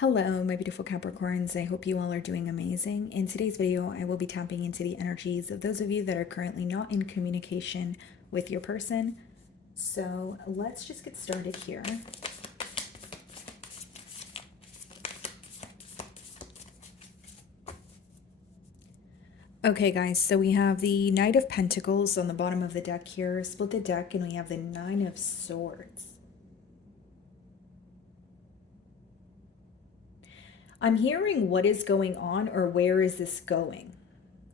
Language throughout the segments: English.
Hello, my beautiful Capricorns. I hope you all are doing amazing. In today's video, I will be tapping into the energies of those of you that are currently not in communication with your person. So let's just get started here. Okay, guys, so we have the Knight of Pentacles on the bottom of the deck here. Split the deck, and we have the Nine of Swords. I'm hearing what is going on or where is this going?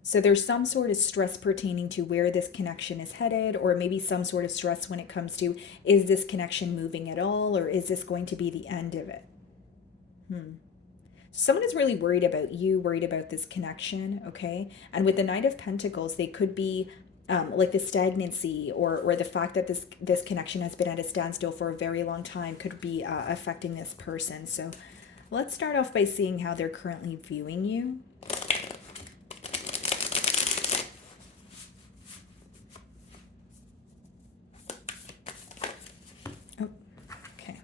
So there's some sort of stress pertaining to where this connection is headed, or maybe some sort of stress when it comes to, is this connection moving at all, or is this going to be the end of it? Someone is really worried about you, worried about this connection, okay? And with the Knight of Pentacles, they could be like the stagnancy or the fact that this connection has been at a standstill for a very long time could be affecting this person. So let's start off by seeing how they're currently viewing you. Oh, okay.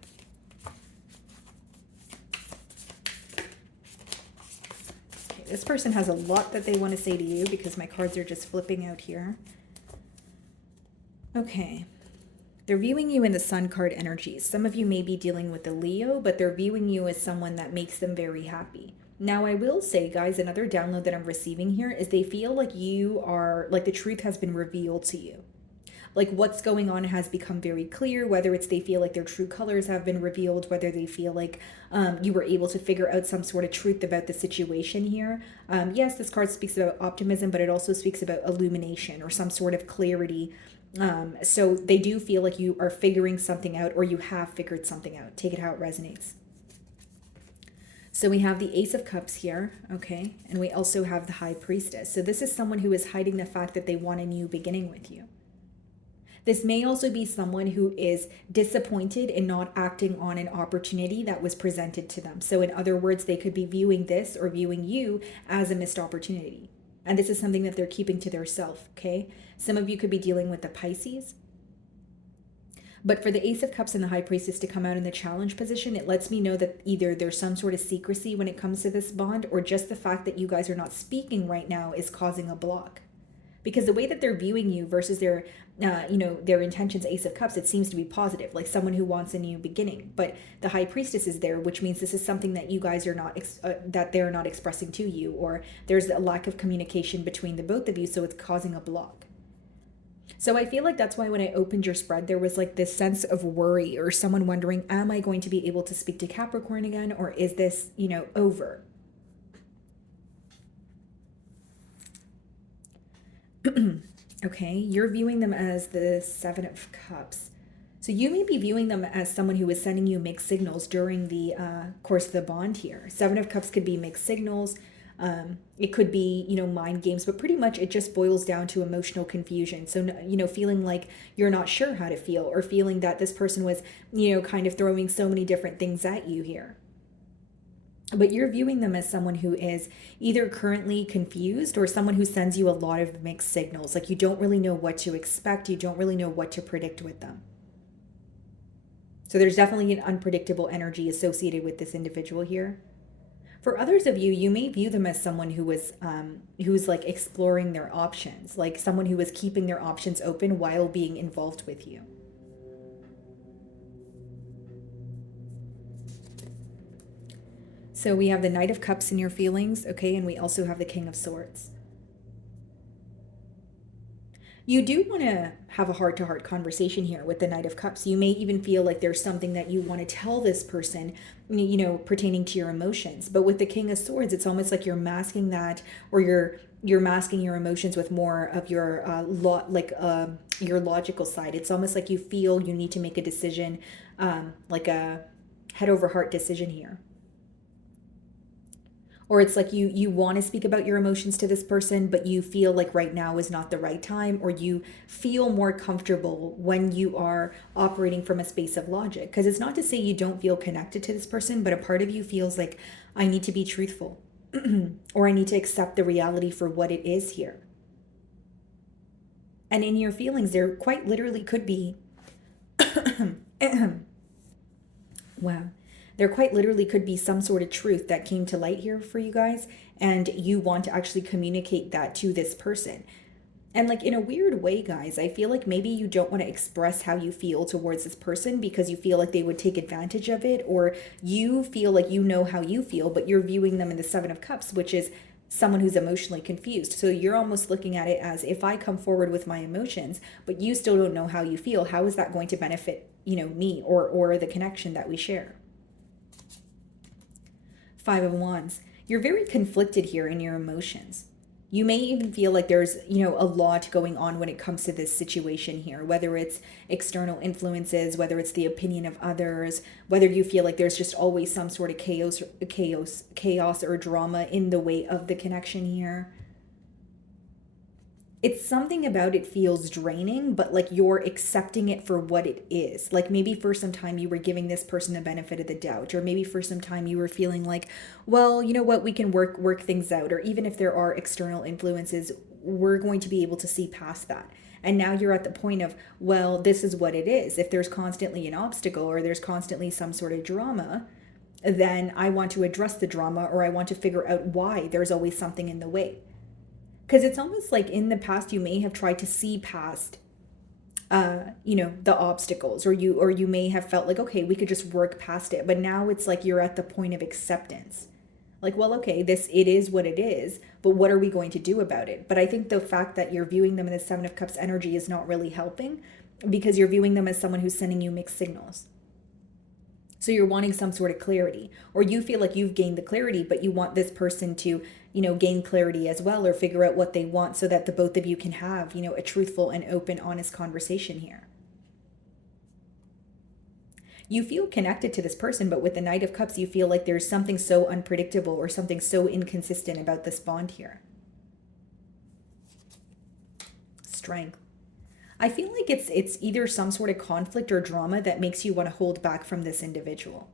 Okay, this person has a lot that they want to say to you because my cards are just flipping out here. Okay. They're viewing you in the Sun card energies. Some of you may be dealing with a Leo, but they're viewing you as someone that makes them very happy. Now, I will say, guys, another download that I'm receiving here is they feel like you are, like the truth has been revealed to you. Like what's going on has become very clear, whether it's they feel like their true colors have been revealed, whether they feel like you were able to figure out some sort of truth about the situation here. Yes, this card speaks about optimism, but it also speaks about illumination or some sort of clarity. So they do feel like you are figuring something out, or you have figured something out. Take it how it resonates. So we have the Ace of Cups here, okay? And we also have the High Priestess. So this is someone who is hiding the fact that they want a new beginning with you. This may also be someone who is disappointed in not acting on an opportunity that was presented to them. So in other words, they could be viewing this or viewing you as a missed opportunity. And this is something that they're keeping to themselves, okay? Some of you could be dealing with the Pisces. But for the Ace of Cups and the High Priestess to come out in the challenge position, it lets me know that either there's some sort of secrecy when it comes to this bond, or just the fact that you guys are not speaking right now is causing a block. Because the way that they're viewing you versus their their intentions, Ace of Cups, it seems to be positive, like someone who wants a new beginning. But the High Priestess is there, which means this is something that you guys are not that they're not expressing to you, or there's a lack of communication between the both of you, so it's causing a block. So I feel like that's why when I opened your spread, there was like this sense of worry, or someone wondering, am I going to be able to speak to Capricorn again, or is this over? Okay, you're viewing them as the Seven of Cups. So you may be viewing them as someone who is sending you mixed signals during the course of the bond here. Seven of Cups could be mixed signals. It could be, mind games, but pretty much it just boils down to emotional confusion. So, feeling like you're not sure how to feel, or feeling that this person was, kind of throwing so many different things at you here. But you're viewing them as someone who is either currently confused or someone who sends you a lot of mixed signals. Like you don't really know what to expect. You don't really know what to predict with them. So there's definitely an unpredictable energy associated with this individual here. For others of you, you may view them as someone who's like exploring their options, like someone who is keeping their options open while being involved with you. So we have the Knight of Cups in your feelings, okay, and we also have the King of Swords. You do want to have a heart-to-heart conversation here with the Knight of Cups. You may even feel like there's something that you want to tell this person, pertaining to your emotions. But with the King of Swords, it's almost like you're masking that, or you're masking your emotions with more of your your logical side. It's almost like you feel you need to make a decision, like a head over heart decision here. Or it's like you want to speak about your emotions to this person, but you feel like right now is not the right time, or you feel more comfortable when you are operating from a space of logic. Because it's not to say you don't feel connected to this person, but a part of you feels like, I need to be truthful or I need to accept the reality for what it is here. And in your feelings, there quite literally could be wow. There quite literally could be some sort of truth that came to light here for you guys, and you want to actually communicate that to this person. And like in a weird way, guys, I feel like maybe you don't want to express how you feel towards this person because you feel like they would take advantage of it, or you feel like you know how you feel, but you're viewing them in the Seven of Cups, which is someone who's emotionally confused. So you're almost looking at it as, if I come forward with my emotions, but you still don't know how you feel, how is that going to benefit, me or the connection that we share? Five of Wands. You're very conflicted here in your emotions. You may even feel like there's, a lot going on when it comes to this situation here, whether it's external influences, whether it's the opinion of others, whether you feel like there's just always some sort of chaos or drama in the way of the connection here. It's something about it feels draining, but like you're accepting it for what it is. Like maybe for some time you were giving this person the benefit of the doubt, or maybe for some time you were feeling like, well, you know what, we can work things out, or even if there are external influences, we're going to be able to see past that. And now you're at the point of, well, this is what it is. If there's constantly an obstacle or there's constantly some sort of drama, then I want to address the drama, or I want to figure out why there's always something in the way. Because it's almost like in the past you may have tried to see past the obstacles, or you may have felt like, okay, we could just work past it, but now it's like you're at the point of acceptance. Like, well, okay, it is what it is, but what are we going to do about it? But I think the fact that you're viewing them in the Seven of Cups energy is not really helping, because you're viewing them as someone who's sending you mixed signals. So you're wanting some sort of clarity, or you feel like you've gained the clarity, but you want this person to, gain clarity as well, or figure out what they want, so that the both of you can have, a truthful and open, honest conversation here. You feel connected to this person, but with the Knight of Cups, you feel like there's something so unpredictable or something so inconsistent about this bond here. Strength. I feel like it's either some sort of conflict or drama that makes you want to hold back from this individual.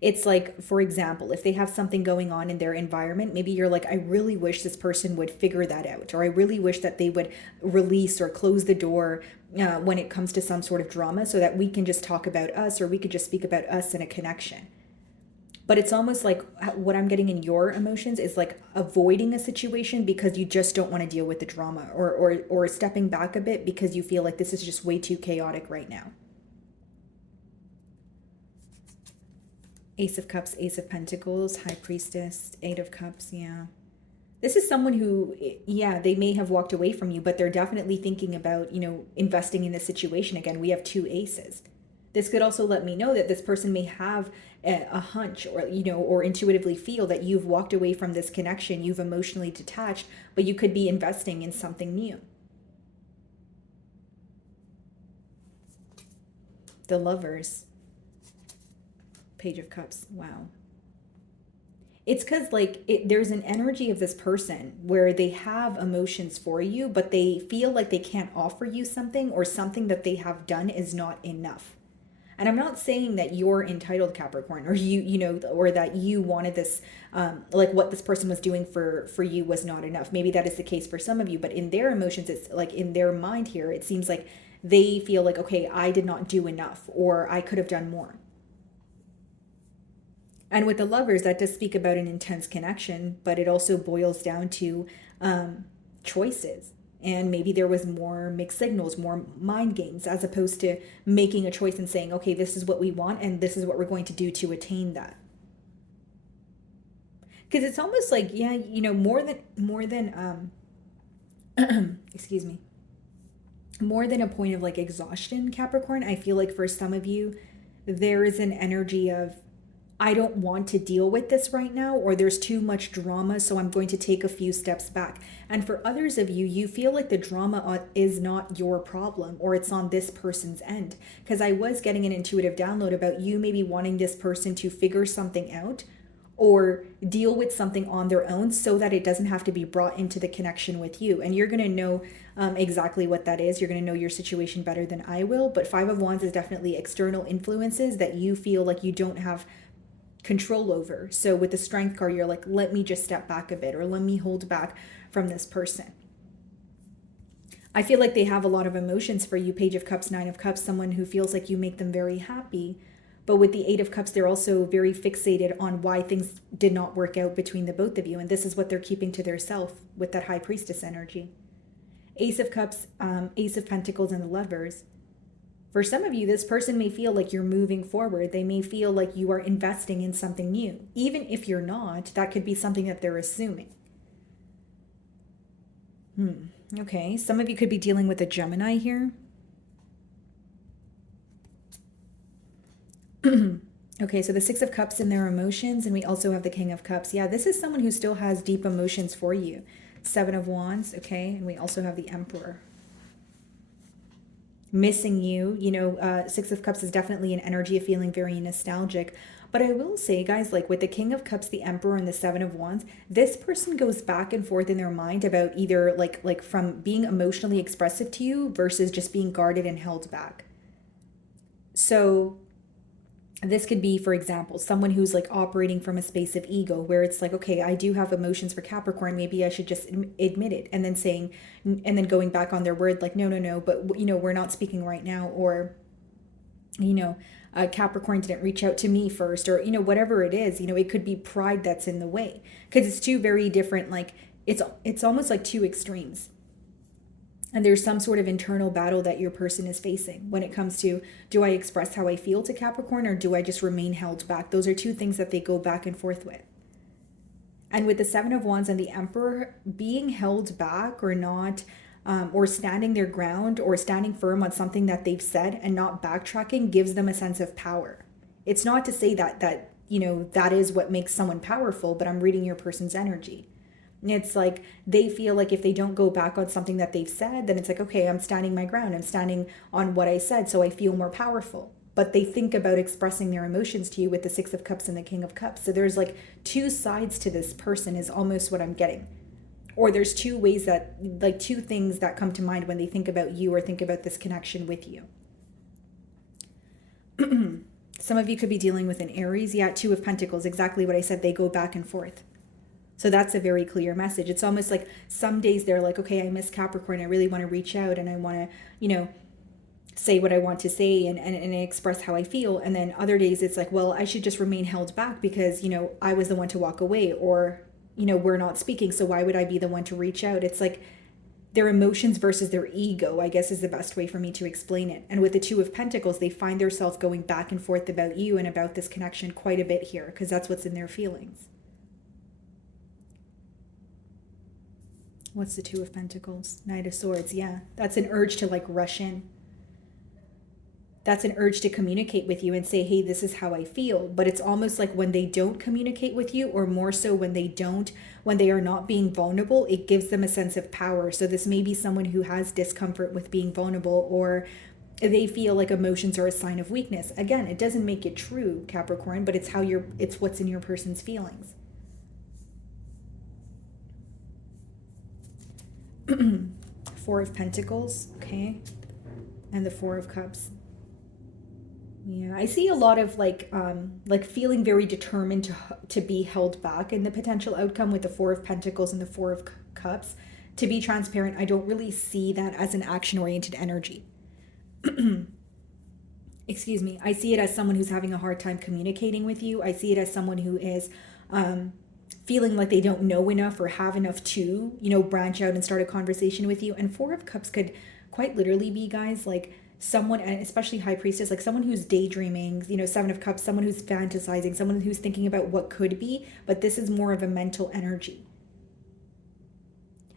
It's like, for example, if they have something going on in their environment, maybe you're like, I really wish this person would figure that out, or I really wish that they would release or close the door when it comes to some sort of drama, so that we can just talk about us, or we could just speak about us in a connection. But it's almost like what I'm getting in your emotions is like avoiding a situation because you just don't want to deal with the drama, or stepping back a bit because you feel like this is just way too chaotic right now. Ace of Cups, Ace of Pentacles, High Priestess, Eight of Cups, yeah. This is someone who, yeah, they may have walked away from you, but they're definitely thinking about, investing in the situation again. We have two aces. This could also let me know that this person may have a hunch, or intuitively feel that you've walked away from this connection, you've emotionally detached, but you could be investing in something new. The Lovers. Page of Cups. Wow. It's because there's an energy of this person where they have emotions for you, but they feel like they can't offer you something, or something that they have done is not enough. And I'm not saying that you're entitled, Capricorn, or or that you wanted this, like what this person was doing for you was not enough. Maybe that is the case for some of you, but in their emotions, it's like in their mind here, it seems like they feel like, okay, I did not do enough, or I could have done more. And with the Lovers, that does speak about an intense connection, but it also boils down to choices. And maybe there was more mixed signals, more mind games, as opposed to making a choice and saying, okay, this is what we want, and this is what we're going to do to attain that. Because it's almost like, yeah, more than excuse me, more than a point of like exhaustion, Capricorn, I feel like for some of you, there is an energy of, I don't want to deal with this right now, or there's too much drama, so I'm going to take a few steps back. And for others of you, you feel like the drama is not your problem, or it's on this person's end. Because I was getting an intuitive download about you maybe wanting this person to figure something out or deal with something on their own, so that it doesn't have to be brought into the connection with you. And you're going to know exactly what that is. You're going to know your situation better than I will. But Five of Wands is definitely external influences that you feel like you don't have control over. So with the Strength card, you're like, let me just step back a bit, or let me hold back from this person. I feel like they have a lot of emotions for you. Page of Cups, Nine of Cups, someone who feels like you make them very happy, But with the Eight of Cups, they're also very fixated on why things did not work out between the both of you. And this is what they're keeping to their self with that High Priestess energy. Ace of Cups, Ace of Pentacles, and the Lovers. For some of you, this person may feel like you're moving forward. They may feel like you are investing in something new. Even if you're not, that could be something that they're assuming. Okay, some of you could be dealing with a Gemini here. Okay, so the Six of Cups in their emotions, and we also have the King of Cups. Yeah, this is someone who still has deep emotions for you. Seven of Wands, okay, and we also have the Emperor. Missing you, Six of Cups is definitely an energy of feeling very nostalgic. But I will say, guys, like with the King of Cups, the Emperor, and the Seven of Wands, this person goes back and forth in their mind about either like from being emotionally expressive to you versus just being guarded and held back. So this could be, for example, someone who's like operating from a space of ego where it's like, okay, I do have emotions for Capricorn. Maybe I should just admit it. And then going back on their word, like, no, but we're not speaking right now. Or, Capricorn didn't reach out to me first, or, whatever it is, it could be pride that's in the way, because it's two very different, like it's almost like two extremes. And there's some sort of internal battle that your person is facing when it comes to, do I express how I feel to Capricorn, or do I just remain held back? Those are two things that they go back and forth with. And with the Seven of Wands and the Emperor, being held back or not, or standing their ground or standing firm on something that they've said and not backtracking, gives them a sense of power. It's not to say that that is what makes someone powerful, but I'm reading your person's energy. It's like they feel like if they don't go back on something that they've said, then it's like, okay, I'm standing my ground. I'm standing on what I said, so I feel more powerful. But they think about expressing their emotions to you with the Six of Cups and the King of Cups. So there's like two sides to this person is almost what I'm getting. Or there's two ways that, like two things that come to mind when they think about you or think about this connection with you. Some of you could be dealing with an Aries. Yeah, Two of Pentacles, exactly what I said. They go back and forth. So that's a very clear message. It's almost like some days they're like, okay, I miss Capricorn. I really want to reach out and I want to, say what I want to say and express how I feel. And then other days it's like, well, I should just remain held back because, I was the one to walk away, or, we're not speaking. So why would I be the one to reach out? It's like their emotions versus their ego, I guess, is the best way for me to explain it. And with the Two of Pentacles, they find themselves going back and forth about you and about this connection quite a bit here, because that's what's in their feelings. What's the Two of Pentacles? Knight of Swords. Yeah, that's an urge to like rush in. That's an urge to communicate with you and say, hey, this is how I feel. But it's almost like when they don't communicate with you, or more so when they are not being vulnerable, it gives them a sense of power. So this may be someone who has discomfort with being vulnerable, or they feel like emotions are a sign of weakness. Again, it doesn't make it true, Capricorn, but it's what's in your person's feelings. Four of Pentacles, okay, and the Four of Cups. Yeah, I see a lot of like feeling very determined to be held back in the potential outcome with the Four of Pentacles and the Four of Cups. To be transparent, I don't really see that as an action-oriented energy. Excuse me. I see it as someone who's having a hard time communicating with you. I see it as someone who is feeling like they don't know enough or have enough to, branch out and start a conversation with you. And Four of Cups could quite literally be, guys, like someone, and especially High Priestess, like someone who's daydreaming, Seven of Cups, someone who's fantasizing, someone who's thinking about what could be, but this is more of a mental energy.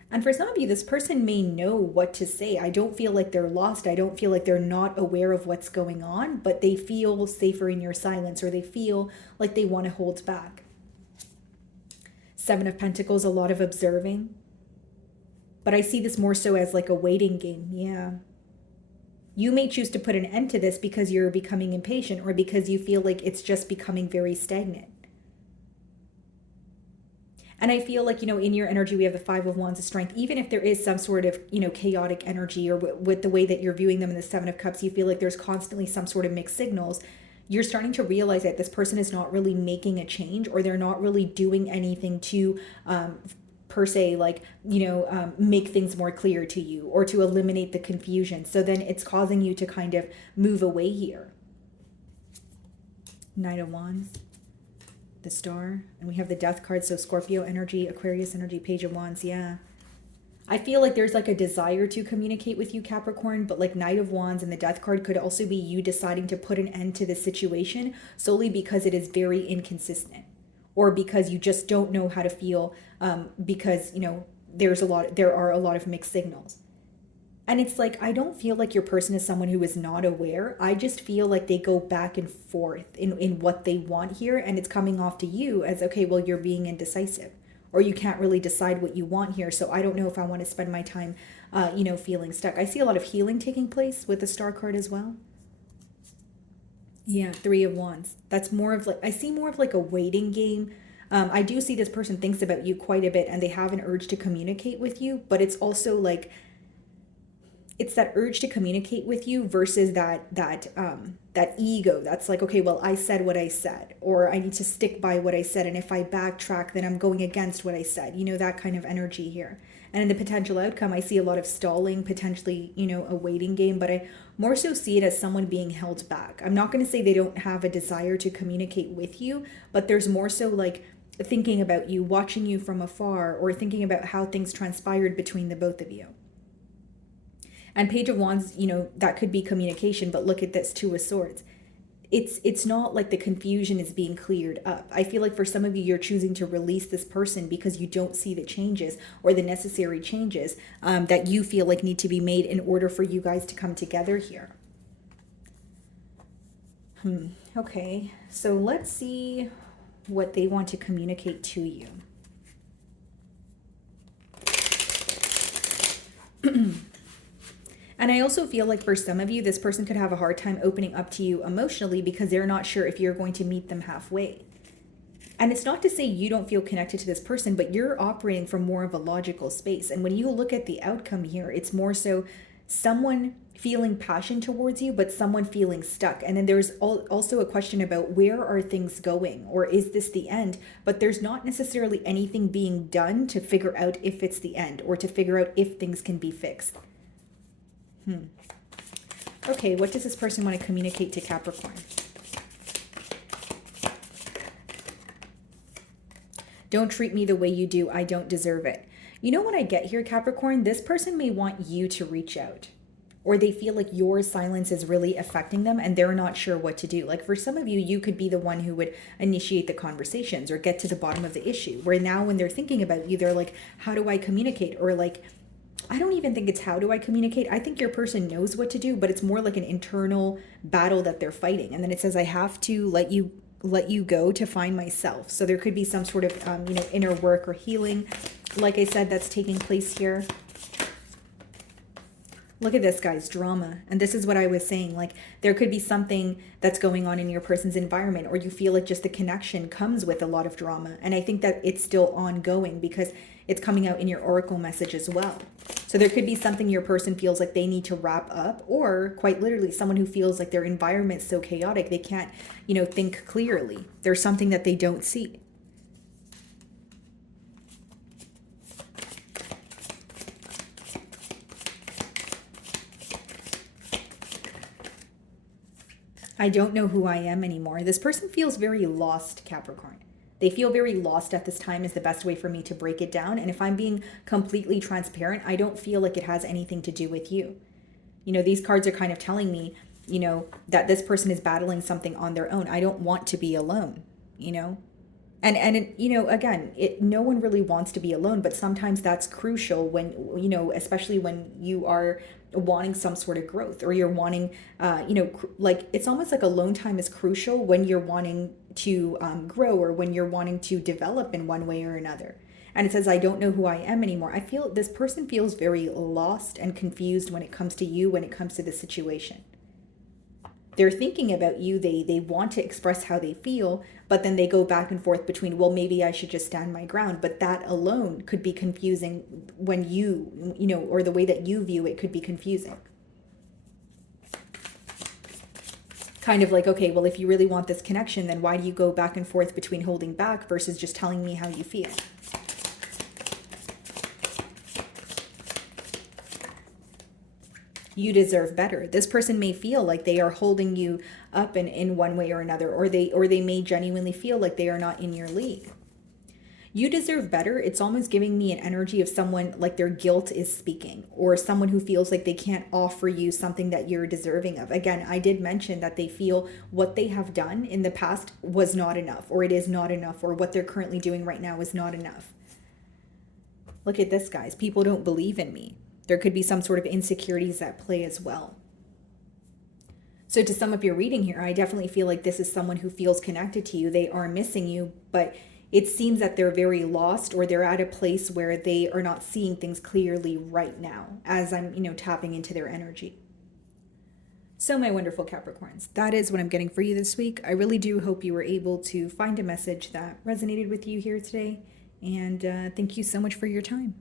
And for some of you, this person may know what to say. I don't feel like they're lost. I don't feel like they're not aware of what's going on, but they feel safer in your silence, or they feel like they want to hold back. Seven of Pentacles, a lot of observing. But I see this more so as like a waiting game. Yeah. You may choose to put an end to this because you're becoming impatient, or because you feel like it's just becoming very stagnant. And I feel like, in your energy, we have the Five of Wands of Strength. Even if there is some sort of, chaotic energy, or with the way that you're viewing them in the Seven of Cups, you feel like there's constantly some sort of mixed signals. You're starting to realize that this person is not really making a change, or they're not really doing anything to, per se, like, make things more clear to you, or to eliminate the confusion. So then it's causing you to kind of move away here. Knight of Wands, the Star, and we have the Death card, so Scorpio energy, Aquarius energy, Page of Wands. Yeah, I feel like there's like a desire to communicate with you, Capricorn, but like Knight of Wands and the Death card could also be you deciding to put an end to the situation solely because it is very inconsistent, or because you just don't know how to feel, because, you know, there are a lot of mixed signals. And it's like, I don't feel like your person is someone who is not aware. I just feel like they go back and forth in what they want here. And it's coming off to you as, okay, well, you're being indecisive, or you can't really decide what you want here. So I don't know if I want to spend my time, you know, feeling stuck. I see a lot of healing taking place with the Star card as well. Yeah, Three of Wands. That's more of like, I see more of like a waiting game. I do see this person thinks about you quite a bit and they have an urge to communicate with you, but it's also like, it's that urge to communicate with you versus that ego that's like, okay, well, I said what I said, or I need to stick by what I said, and if I backtrack, then I'm going against what I said, you know, that kind of energy here. And in the potential outcome, I see a lot of stalling, potentially, you know, a waiting game, but I more so see it as someone being held back. I'm not going to say they don't have a desire to communicate with you, but there's more so like thinking about you, watching you from afar, or thinking about how things transpired between the both of you. And Page of Wands, you know, that could be communication, but look at this, Two of Swords. It's not like the confusion is being cleared up. I feel like for some of you, you're choosing to release this person because you don't see the changes or the necessary changes that you feel like need to be made in order for you guys to come together here. Okay, so let's see what they want to communicate to you. And I also feel like for some of you, this person could have a hard time opening up to you emotionally because they're not sure if you're going to meet them halfway. And it's not to say you don't feel connected to this person, but you're operating from more of a logical space. And when you look at the outcome here, it's more so someone feeling passion towards you, but someone feeling stuck. And then there's also a question about where are things going, or is this the end? But there's not necessarily anything being done to figure out if it's the end or to figure out if things can be fixed. Okay, what does this person want to communicate to Capricorn? Don't treat me the way you do. I don't deserve it. You know what I get here, Capricorn? This person may want you to reach out, or they feel like your silence is really affecting them and they're not sure what to do. Like for some of you, you could be the one who would initiate the conversations or get to the bottom of the issue, where now when they're thinking about you, they're like, how do I communicate? Or like, I don't even think it's how do I communicate. I think your person knows what to do, but it's more like an internal battle that they're fighting. And then it says, I have to let you go to find myself. So there could be some sort of, you know, inner work or healing. Like I said, that's taking place here. Look at this, guys, drama. And this is what I was saying. Like there could be something that's going on in your person's environment, or you feel like just the connection comes with a lot of drama. And I think that it's still ongoing because it's coming out in your oracle message as well. So there could be something your person feels like they need to wrap up, or quite literally someone who feels like their environment's so chaotic, they can't, you know, think clearly. There's something that they don't see. I don't know who I am anymore. This person feels very lost, Capricorn. They feel very lost at this time is the best way for me to break it down. And if I'm being completely transparent, I don't feel like it has anything to do with you. You know, these cards are kind of telling me, you know, that this person is battling something on their own. I don't want to be alone, you know. And you know, again, no one really wants to be alone, but sometimes that's crucial when, you know, especially when you are wanting some sort of growth, or you're wanting, you know, like it's almost like alone time is crucial when you're wanting to grow, or when you're wanting to develop in one way or another. And it says, I don't know who I am anymore. I feel this person feels very lost and confused when it comes to you, when it comes to the situation. They're thinking about you, they want to express how they feel, but then they go back and forth between, well, maybe I should just stand my ground. But that alone could be confusing when you know, or the way that you view it could be confusing. Kind of like, okay, well, if you really want this connection, then why do you go back and forth between holding back versus just telling me how you feel? You deserve better. This person may feel like they are holding you up in one way or another, or they may genuinely feel like they are not in your league. You deserve better. It's almost giving me an energy of someone like their guilt is speaking, or someone who feels like they can't offer you something that you're deserving of. Again, I did mention that they feel what they have done in the past was not enough, or it is not enough, or what they're currently doing right now is not enough. Look at this, guys. People don't believe in me. There could be some sort of insecurities at play as well. So to sum up your reading here, I definitely feel like this is someone who feels connected to you. They are missing you, but it seems that they're very lost, or they're at a place where they are not seeing things clearly right now as I'm, tapping into their energy. So my wonderful Capricorns, that is what I'm getting for you this week. I really do hope you were able to find a message that resonated with you here today. And thank you so much for your time.